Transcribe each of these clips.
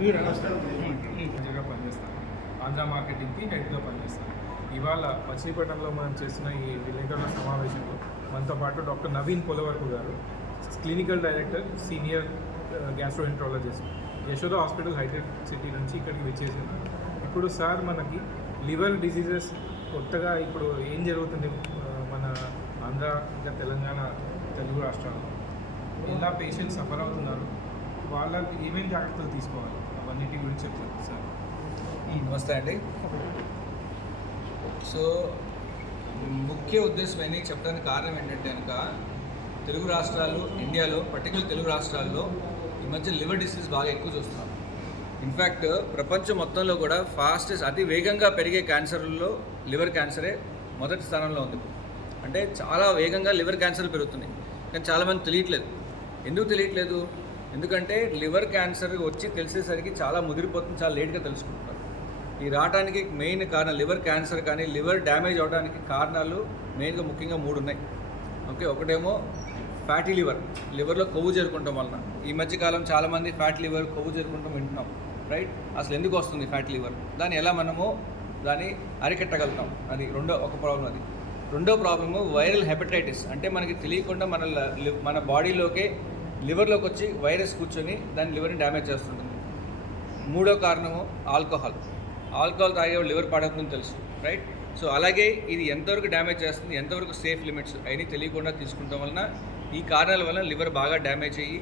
మేనేజర్గా పనిచేస్తాను. ఆంధ్ర మార్కెటింగ్కి హెడ్గా పనిచేస్తాను. ఇవాళ మచిలీపట్నంలో మనం చేస్తున్న ఈ విలేకరుల సమావేశంలో మనతో పాటు డాక్టర్ నవీన్ పొలవర్కు గారు, clinical director, senior gastroenterologist, Yashoda hospital Hitech City నుంచి ఇక్కడికి వచ్చేసినారు. ఇప్పుడు సార్ మనకి లివర్ డిసీజెస్ కొత్తగా ఇప్పుడు ఏం జరుగుతుంది మన ఆంధ్ర ఇంకా తెలంగాణ తెలుగు రాష్ట్రాల్లో, ఎలా పేషెంట్స్ సఫర్ అవుతున్నారు, వాళ్ళకి ఏమేమి జాగ్రత్తలు తీసుకోవాలి, అవన్నిటి గురించి చెప్తారు సార్. నమస్తే అండి. సో ముఖ్య ఉద్దేశం ఏంటి చెప్పడానికి కారణం ఏంటంటే కనుక తెలుగు రాష్ట్రాలు, ఇండియాలో పర్టికులర్ తెలుగు రాష్ట్రాల్లో ఈ మధ్య లివర్ డిసీజ్ బాగా ఎక్కువ చూస్తున్నాం. ఇన్ఫ్యాక్ట్ ప్రపంచం మొత్తంలో కూడా ఫాస్టెస్ట్ అతి వేగంగా పెరిగే క్యాన్సర్లలో లివర్ క్యాన్సరే మొదటి స్థానంలో ఉంది. అంటే చాలా వేగంగా లివర్ క్యాన్సర్లు పెరుగుతున్నాయి, కానీ చాలామంది తెలియట్లేదు. ఎందుకు తెలియట్లేదు? ఎందుకంటే లివర్ క్యాన్సర్ వచ్చి తెలిసేసరికి చాలా ముదిరిపోతుంది, చాలా లేట్గా తెలుసుకుంటున్నారు. ఈ రావడానికి మెయిన్ కారణం లివర్ క్యాన్సర్ కానీ లివర్ డ్యామేజ్ అవడానికి కారణాలు మెయిన్గా ముఖ్యంగా 3 ఉన్నాయి. ఓకే, ఒకటేమో ఫ్యాటీ లివర్, లివర్లో కొవ్వు చేరుకుంటాం వలన. ఈ మధ్యకాలం చాలామంది ఫ్యాట్ లివర్, కొవ్వు చేరుకుంటాం వింటున్నాం, రైట్? అసలు ఎందుకు వస్తుంది ఫ్యాటీ లివర్, దాన్ని ఎలా మనము దాన్ని అరికట్టగలుగుతాం, అది ఒక ప్రాబ్లం. అది రెండో ప్రాబ్లము వైరల్ హెపటైటిస్. అంటే మనకి తెలియకుండా మన బాడీలోకే లివర్లోకి వచ్చి వైరస్ కూర్చొని దాని లివర్ని డ్యామేజ్ చేస్తుంటుంది. మూడో కారణము ఆల్కహాల్ తాగే లివర్ పాడవుతుందని తెలుసు, రైట్? సో అలాగే ఇది ఎంతవరకు డ్యామేజ్ చేస్తుంది, ఎంతవరకు సేఫ్ లిమిట్స్ అవన్నీ తెలియకుండా తీసుకుంటాం వలన ఈ కారణాల వలన లివర్ బాగా డ్యామేజ్ అయ్యి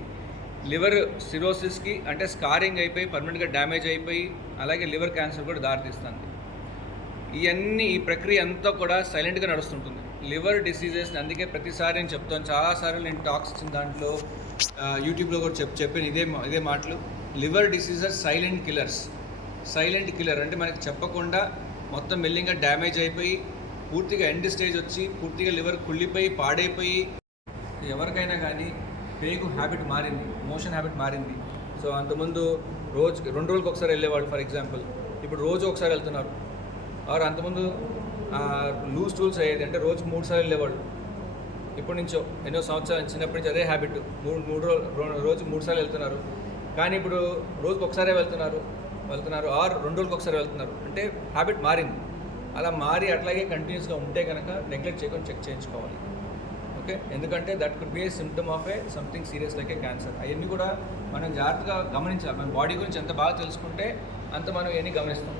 లివర్ సిరోసిస్కి, అంటే స్కారింగ్ అయిపోయి పర్మనెంట్గా డ్యామేజ్ అయిపోయి అలాగే లివర్ క్యాన్సర్ కూడా దారితీస్తుంది. ఈ ప్రక్రియ అంతా కూడా సైలెంట్గా నడుస్తుంటుంది లివర్ డిసీజెస్. అందుకే ప్రతిసారి నేను చెప్తాను, చాలాసార్లు నేను టాక్స్ ఇచ్చిన దాంట్లో యూట్యూబ్లో కూడా చెప్పాను ఇదే మాటలు. Liver diseases silent killer. అంటే మనకి చెప్పకుండా మొత్తం మెల్లింగా డ్యామేజ్ అయిపోయి పూర్తిగా ఎండ్ స్టేజ్ వచ్చి పూర్తిగా లివర్ కుళ్ళిపోయి పాడైపోయి ఎవరికైనా కానీ పేగు హ్యాబిట్ మారింది, మోషన్ హ్యాబిట్ మారింది. సో అంతకుముందు రోజు 2 రోజులకు ఒకసారి వెళ్ళేవాళ్ళు, ఫర్ ఎగ్జాంపుల్. ఇప్పుడు రోజు ఒకసారి వెళ్తున్నారు. ఆరు అంతకుముందు లూజ్ టూల్స్ అయ్యేది, అంటే రోజు 3 సార్లు వెళ్ళేవాళ్ళు. ఇప్పటి నుంచో ఎన్నో సంవత్సరాలు చిన్నప్పటి నుంచి అదే హ్యాబిట్, రోజు 3 సార్లు వెళ్తున్నారు. కానీ ఇప్పుడు రోజుకి ఒకసారే వెళ్తున్నారు, 2 రోజులకు ఒకసారి వెళ్తున్నారు. అంటే హ్యాబిట్ మారింది. అలా మారి అట్లాగే కంటిన్యూస్గా ఉంటే కనుక నెగ్లెక్ట్ చేయకుండా చెక్ చేయించుకోవాలి. ఓకే, ఎందుకంటే that could be A symptom of A something serious like A cancer. అవన్నీ కూడా మనం జాగ్రత్తగా గమనించాలి. మన బాడీ గురించి ఎంత బాగా తెలుసుకుంటే అంత మనం ఇవన్నీ గమనిస్తాం.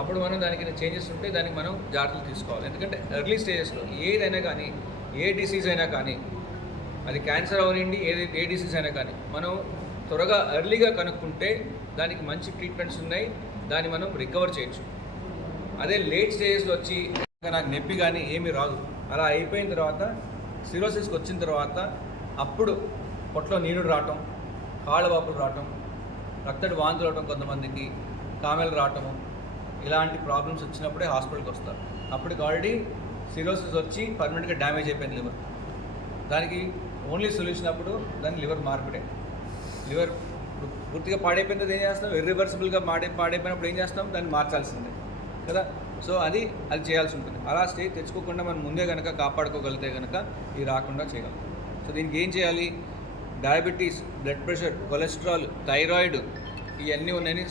అప్పుడు మనం దానికి చేంజెస్ ఉంటే దానికి మనం జాగ్రత్తలు తీసుకోవాలి. ఎందుకంటే ఎర్లీ స్టేజెస్లో ఏదైనా కానీ, ఏ డిసీజ్ అయినా కానీ, అది క్యాన్సర్ అవనండి, ఏ డిసీజ్ అయినా కానీ మనం త్వరగా ఎర్లీగా కనుక్కుంటే దానికి మంచి ట్రీట్మెంట్స్ ఉన్నాయి, దాన్ని మనం రికవర్ చేయొచ్చు. అదే లేట్ స్టేజెస్లో వచ్చి నాకు నొప్పి కానీ ఏమీ రాదు, అలా అయిపోయిన తర్వాత సిరోసిస్కి వచ్చిన తర్వాత అప్పుడు పొట్టలో నీరుడు రావటం, కాళ్ళ వాపులు రావటం, రక్తడి వాంతులు అవటం, కొంతమందికి కామెలు రావటము, ఇలాంటి ప్రాబ్లమ్స్ వచ్చినప్పుడే హాస్పిటల్కి వస్తారు. అప్పటికి ఆల్రెడీ సిరోసిస్ వచ్చి పర్మనెంట్గా డ్యామేజ్ అయిపోయింది లివర్. దానికి ఓన్లీ సొల్యూషన్ అప్పుడు దాని లివర్ మార్పిడే. లివర్ పూర్తిగా పాడైపోయింది, ఏం చేస్తాం? ఇర్రివర్సిబుల్గా పాడైపోయినప్పుడు ఏం చేస్తాం? దాన్ని మార్చాల్సిందే కదా. సో అది చేయాల్సి ఉంటుంది. అలా స్టేజ్ తెచ్చుకోకుండా మనం ముందే కనుక కాపాడుకోగలిగితే కనుక ఇది రాకుండా చేయగలం. సో దీనికి ఏం చేయాలి? Diabetes, blood pressure, cholesterol, thyroid ఇవన్నీ ఉన్నాయని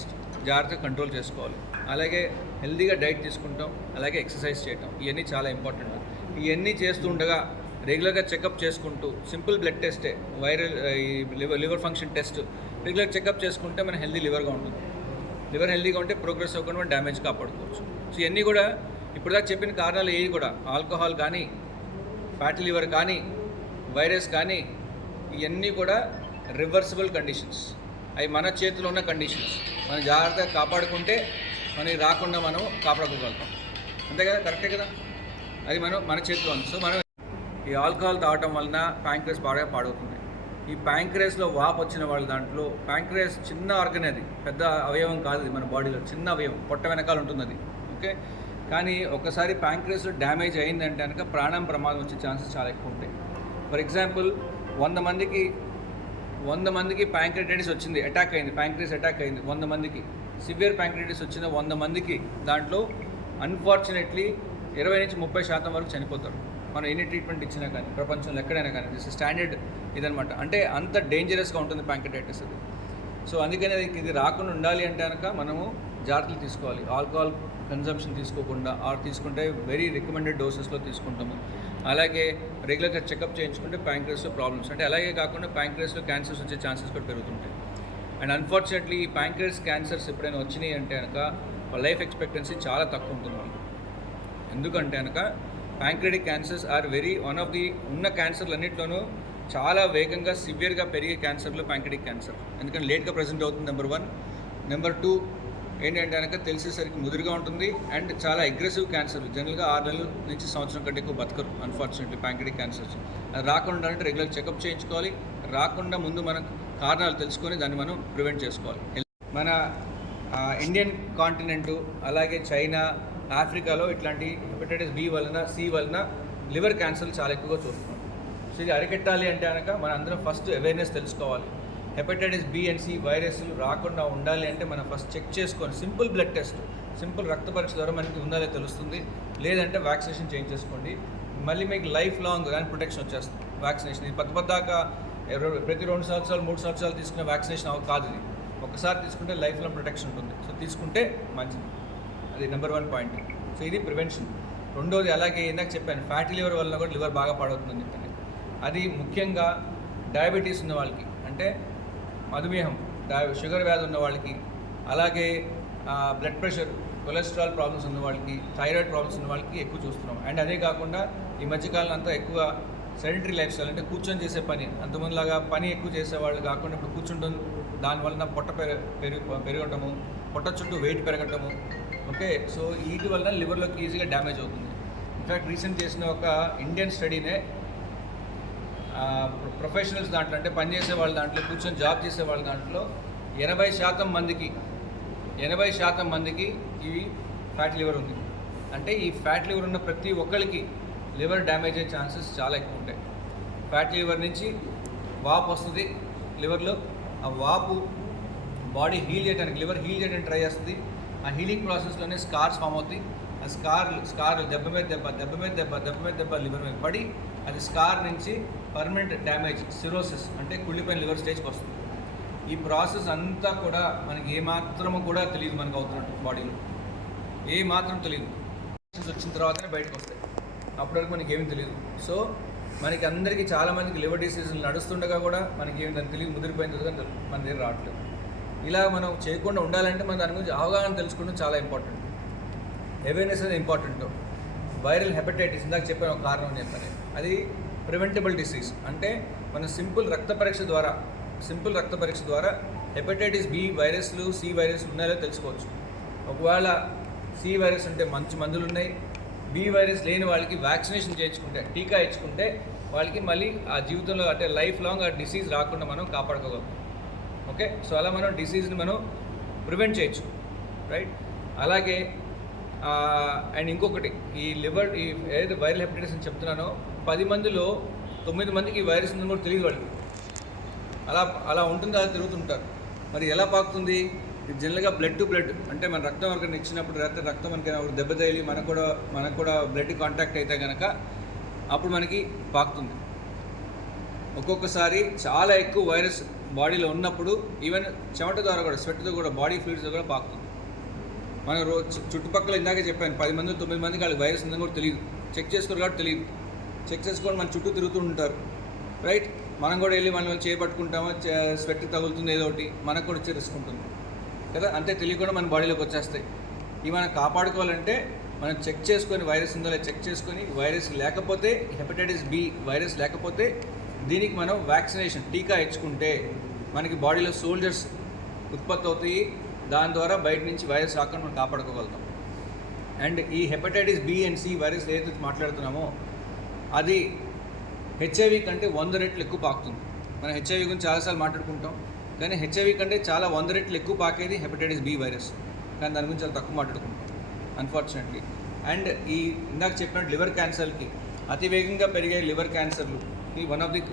జాగ్రత్తగా కంట్రోల్ చేసుకోవాలి. అలాగే హెల్తీగా డైట్ తీసుకుంటాం, అలాగే ఎక్సర్సైజ్ చేయటం, ఇవన్నీ చాలా ఇంపార్టెంట్. ఇవన్నీ చేస్తూ ఉండగా రెగ్యులర్గా చెకప్ చేసుకుంటూ, సింపుల్ బ్లడ్ టెస్టే, liver function test regular checkup చేసుకుంటే మన హెల్తీ లివర్గా ఉంటుంది. లివర్ హెల్తీగా ఉంటే ప్రోగ్రెస్ అవ్వకుండా మనం డ్యామేజ్ కాపాడుకోవచ్చు. సో ఇవన్నీ కూడా ఇప్పుడు దాకా చెప్పిన కారణాలు ఏవి కూడా, ఆల్కహాల్ కానీ, ఫ్యాటీ లివర్ కానీ, వైరస్ కానీ, ఇవన్నీ కూడా రివర్సిబుల్ కండిషన్స్. అవి మన చేతిలో ఉన్న కండిషన్స్. మనం జాగ్రత్తగా కాపాడుకుంటే మనకి రాకుండా మనం కాపాడుకోగలుగుతాం. అంతే కదా, కరెక్టే కదా. అది మన చేతిలో ఉంది. సో మనం ఈ ఆల్కహాల్ తాగటం వలన ప్యాంక్రియస్ బాగా పాడవుతుంది. ఈ ప్యాంక్రియస్లో వాపు వచ్చిన వాళ్ళ దాంట్లో, ప్యాంక్రియస్ చిన్న ఆర్గన్, అది పెద్ద అవయవం కాదు, అది మన బాడీలో చిన్న అవయవం, పొట్ట వెనకాల ఉంటుంది అది. ఓకే, కానీ ఒకసారి ప్యాంక్రియస్లో డ్యామేజ్ అయిందంటే కనుక ప్రాణం ప్రమాదం వచ్చే ఛాన్సెస్ చాలా ఎక్కువ ఉంటాయి. ఫర్ ఎగ్జాంపుల్ 100 మందికి ప్యాంక్రియాటిస్ వచ్చింది, ప్యాంక్రియస్ అటాక్ అయింది. 100 మందికి సివియర్ ప్యాంక్రియాటిస్ వచ్చిన 100 మందికి దాంట్లో అన్ఫార్చునేట్లీ 20-30% వరకు చనిపోతారు. మనం ఎన్ని ట్రీట్మెంట్ ఇచ్చినా కానీ, ప్రపంచంలో ఎక్కడైనా కానీ. దిస్ స్టాండర్డ్ ఇదనమాట. అంటే అంత డేంజరస్గా ఉంటుంది ప్యాంక్రియాటిస్ అది. సో అందుకని ఇది రాకుండా ఉండాలి అంటే కనుక మనము జాగ్రత్తలు తీసుకోవాలి. ఆల్కహాల్ కన్జంప్షన్ తీసుకోకుండా తీసుకుంటే వెరీ రికమెండెడ్ డోసెస్లో తీసుకుంటాము. అలాగే రెగ్యులర్గా చెకప్ చేయించుకుంటే ప్యాంక్రియాస్లో ప్రాబ్లమ్స్ అంటే అలాగే కాకుండా ప్యాంక్రియాస్లో క్యాన్సర్స్ వచ్చే ఛాన్సెస్ కూడా పెరుగుతుంటాయి. అండ్ అన్ఫార్చునేట్లీ ఈ ప్యాంక్రియాస్ క్యాన్సర్స్ ఎప్పుడైనా వచ్చినాయి అంటే కనుక లైఫ్ ఎక్స్పెక్టెన్సీ చాలా తక్కువ ఉంటుంది వాళ్ళకి. ఎందుకంటే కనుక pancreatic cancers are one of the ఉన్న క్యాన్సర్లు అన్నింటిలోనూ చాలా వేగంగా సివియర్గా పెరిగే క్యాన్సర్లో ప్యాంక్రియాటిక్ క్యాన్సర్. ఎందుకంటే లేట్గా ప్రజెంట్ అవుతుంది నెంబర్ 1. నెంబర్ 2 ఏంటంటే కనుక తెలిసేసరికి ముదురుగా ఉంటుంది అండ్ చాలా అగ్రెసివ్ క్యాన్సర్. జనరల్గా 6 నెలల నుంచి సంవత్సరం కంటే ఎక్కువ బతకరు అన్ఫార్చునేట్లీ ప్యాంక్రియాటిక్ క్యాన్సర్స్. అది రాకుండా అంటే రెగ్యులర్ చెకప్ చేయించుకోవాలి. రాకుండా ముందు మనం కారణాలు తెలుసుకొని దాన్ని మనం ప్రివెంట్ చేసుకోవాలి. మన ఇండియన్ కాంటినెంటు అలాగే చైనా, ఆఫ్రికాలో ఇట్లాంటి హెపటైటిస్ బి వలన, సి వలన లివర్ క్యాన్సర్లు చాలా ఎక్కువగా చూస్తున్నాం. సో ఇది అరికెట్టాలి అంటే కనుక మన అందరం ఫస్ట్ అవేర్నెస్ తెలుసుకోవాలి. హెపటైటిస్ బి అండ్ సి వైరస్లు రాకుండా ఉండాలి అంటే మనం ఫస్ట్ చెక్ చేసుకొని సింపుల్ బ్లడ్ టెస్ట్, సింపుల్ రక్త పరీక్ష ద్వారా మనకి ఉండాలో తెలుస్తుంది. లేదంటే వ్యాక్సినేషన్ చేయించేసుకోండి. మళ్ళీ మీకు లైఫ్ లాంగ్ దాని ప్రొటెక్షన్ వచ్చేస్తుంది వ్యాక్సినేషన్. ఇది పద్దాకా ప్రతి 2 సంవత్సరాలు 3 సంవత్సరాలు తీసుకునే వ్యాక్సినేషన్ కాదు. ఇది ఒకసారి తీసుకుంటే లైఫ్ లాంగ్ ప్రొటెక్షన్ ఉంటుంది. సో తీసుకుంటే మంచిది. అది నెంబర్ 1 పాయింట్. సో ఇది ప్రివెన్షన్. రెండోది అలాగే ఇందాక చెప్పాను ఫ్యాటీ లివర్ వల్ల కూడా లివర్ బాగా పాడవుతుందని చెప్పాను. అది ముఖ్యంగా డయాబెటీస్ ఉన్న వాళ్ళకి అంటే మధుమేహం, షుగర్ వ్యాధి ఉన్న వాళ్ళకి, అలాగే బ్లడ్ ప్రెషర్, కొలెస్ట్రాల్ ప్రాబ్లమ్స్ ఉన్న వాళ్ళకి, థైరాయిడ్ ప్రాబ్లమ్స్ ఉన్న వాళ్ళకి ఎక్కువ చూస్తున్నాం. అండ్ అదే కాకుండా ఈ మధ్యకాలం అంతా ఎక్కువ సెడెంటరీ లైఫ్ స్టైల్ అంటే కూర్చొని చేసే పని. అంతమందిలాగా పని ఎక్కువ చేసేవాళ్ళు కాకుండా ఇప్పుడు కూర్చుంటాం, దానివల్ల పొట్ట పెరగటము, పొట్ట చుట్టూ వెయిట్ పెరగటము. ఓకే, సో వీటి వల్ల లివర్లోకి ఈజీగా డ్యామేజ్ అవుతుంది. ఇన్ఫ్యాక్ట్ రీసెంట్ చేసిన ఒక ఇండియన్ స్టడీనే ప్రొఫెషనల్స్ దాంట్లో అంటే పనిచేసే వాళ్ళ దాంట్లో, కూర్చొని జాబ్ చేసే వాళ్ళ దాంట్లో 80% మందికి ఇవి ఫ్యాట్ లివర్ ఉంది. అంటే ఈ ఫ్యాట్ లివర్ ఉన్న ప్రతి ఒక్కరికి లివర్ డ్యామేజ్ అయ్యే ఛాన్సెస్ చాలా ఎక్కువ ఉంటాయి. ఫ్యాట్ లివర్ నుంచి వాపు వస్తుంది లివర్లో. ఆ వాపు బాడీ హీల్ చేయడానికి, లివర్ హీల్ చేయడానికి ట్రై చేస్తుంది. ఆ హీలింగ్ ప్రాసెస్లోనే స్కార్స్ ఫామ్ అవుతాయి. ఆ స్కార్ దెబ్బ మీద దెబ్బ లివర్ మీద పడి అది స్కార్ నుంచి పర్మనెంట్ డ్యామేజ్, సిరోసిస్ అంటే కుళ్ళిపోయిన లివర్ స్టేజ్కి వస్తుంది. ఈ ప్రాసెస్ అంతా కూడా మనకి ఏమాత్రము కూడా తెలియదు, మనకు అవుతున్నట్టు బాడీలో ఏమాత్రం తెలియదు. వచ్చిన తర్వాతనే బయటకు వస్తాయి, అప్పటివరకు మనకి ఏమీ తెలియదు. సో మనకి అందరికీ చాలామందికి లివర్ డిసీజులు నడుస్తుండగా కూడా మనకి ఏమి దాన్ని తెలియదు, ముదిరిపోయింది కానీ మన దగ్గర రావట్లేదు. ఇలా మనం చేయకుండా ఉండాలంటే మన దాని గురించి అవగాహన తెలుసుకోవడం చాలా ఇంపార్టెంట్. అవేర్నెస్ అనేది ఇంపార్టెంట్. వైరల్ హెపటైటిస్ ఇందాక చెప్పాను ఒక కారణం అని చెప్పాను. అది ప్రివెంటబుల్ డిసీజ్. అంటే మనం సింపుల్ రక్త పరీక్ష ద్వారా హెపటైటిస్ బి వైరస్లు, సి వైరస్ ఉన్నాయో తెలుసుకోవచ్చు. ఒకవేళ సి వైరస్ ఉంటే మంచి మందులు ఉన్నాయి. బి వైరస్ లేని వాళ్ళకి వ్యాక్సినేషన్ చేయించుకుంటే, టీకా ఇచ్చుకుంటే వాళ్ళకి మళ్ళీ ఆ జీవితంలో అంటే లైఫ్ లాంగ్ ఆ డిసీజ్ రాకుండా మనం కాపాడుకోగలం. ఓకే, సో అలా మనం డిసీజ్ని మనం ప్రివెంట్ చేయొచ్చు, రైట్. అలాగే అండ్ ఇంకొకటి, ఈ ఏదైతే వైరల్ హెపటైటిస్ అని చెప్తున్నానో 10 మందిలో 9 మందికి ఈ వైరస్ ఉందని కూడా తెలియదు వాళ్ళకి. అలా ఉంటుంది, అలా తిరుగుతుంటారు. మరి ఎలా పాకుతుంది? ఇది జనరల్గా బ్లడ్ టు బ్లడ్ అంటే మన రక్తం ఎవరికైనా ఇచ్చినప్పుడు రక్తం మనకి దెబ్బ తగిలి మనకు కూడా బ్లడ్ కాంటాక్ట్ అయితే కనుక అప్పుడు మనకి పాకుతుంది. ఒక్కొక్కసారి చాలా ఎక్కువ వైరస్ బాడీలో ఉన్నప్పుడు ఈవెన్ చెమట ద్వారా కూడా, స్వెట్తో కూడా, బాడీ ఫ్లూయిడ్స్ కూడా పాకుతుంది. మన చుట్టుపక్కల ఇందాకే చెప్పాను 10 మంది 9 మందికి వాళ్ళకి వైరస్ ఉందని కూడా తెలియదు. చెక్ చేసుకోరు కాబట్టి తెలియదు. చెక్ చేసుకొని మన చుట్టూ తిరుగుతూ ఉంటారు, రైట్. మనం కూడా వెళ్ళి మనం చేపట్టుకుంటామో, స్వెట్ తగులుతుంది ఏదో ఒకటి, మనకు కూడా చేసుకుంటుంది కదా, అంతే తెలియకుండా మన బాడీలోకి వచ్చేస్తాయి. ఇవి మనం కాపాడుకోవాలంటే మనం చెక్ చేసుకొని వైరస్ ఉందో లేదా చెక్ చేసుకొని, వైరస్ లేకపోతే, హెపటైటిస్ బి వైరస్ లేకపోతే దీనికి మనం వ్యాక్సినేషన్, టీకా ఇచ్చుకుంటే మనకి బాడీలో సోల్జర్స్ ఉత్పత్తి అవుతాయి. దాని ద్వారా బయట నుంచి వైరస్ రాకుండా మనం కాపాడుకోగలుగుతాం. అండ్ ఈ hepatitis B and C virus ఏదైతే మాట్లాడుతున్నామో అది హెచ్ఐవి కంటే 100 రెట్లు ఎక్కువ పాకుతుంది. మనం హెచ్ఐవి గురించి చాలాసార్లు మాట్లాడుకుంటాం, కానీ హెచ్ఐవి కంటే చాలా 100 రెట్లు ఎక్కువ పాకేది హెపటైటిస్ బి వైరస్. కానీ దాని గురించి చాలా తక్కువ మాట్లాడుకుంటాం అన్ఫార్చునేట్లీ. అండ్ ఈ ఇందాక చెప్పినట్టు లివర్ క్యాన్సర్కి అతి వేగంగా పెరిగే లివర్ క్యాన్సర్లు ఈ వన్ ఆఫ్ ది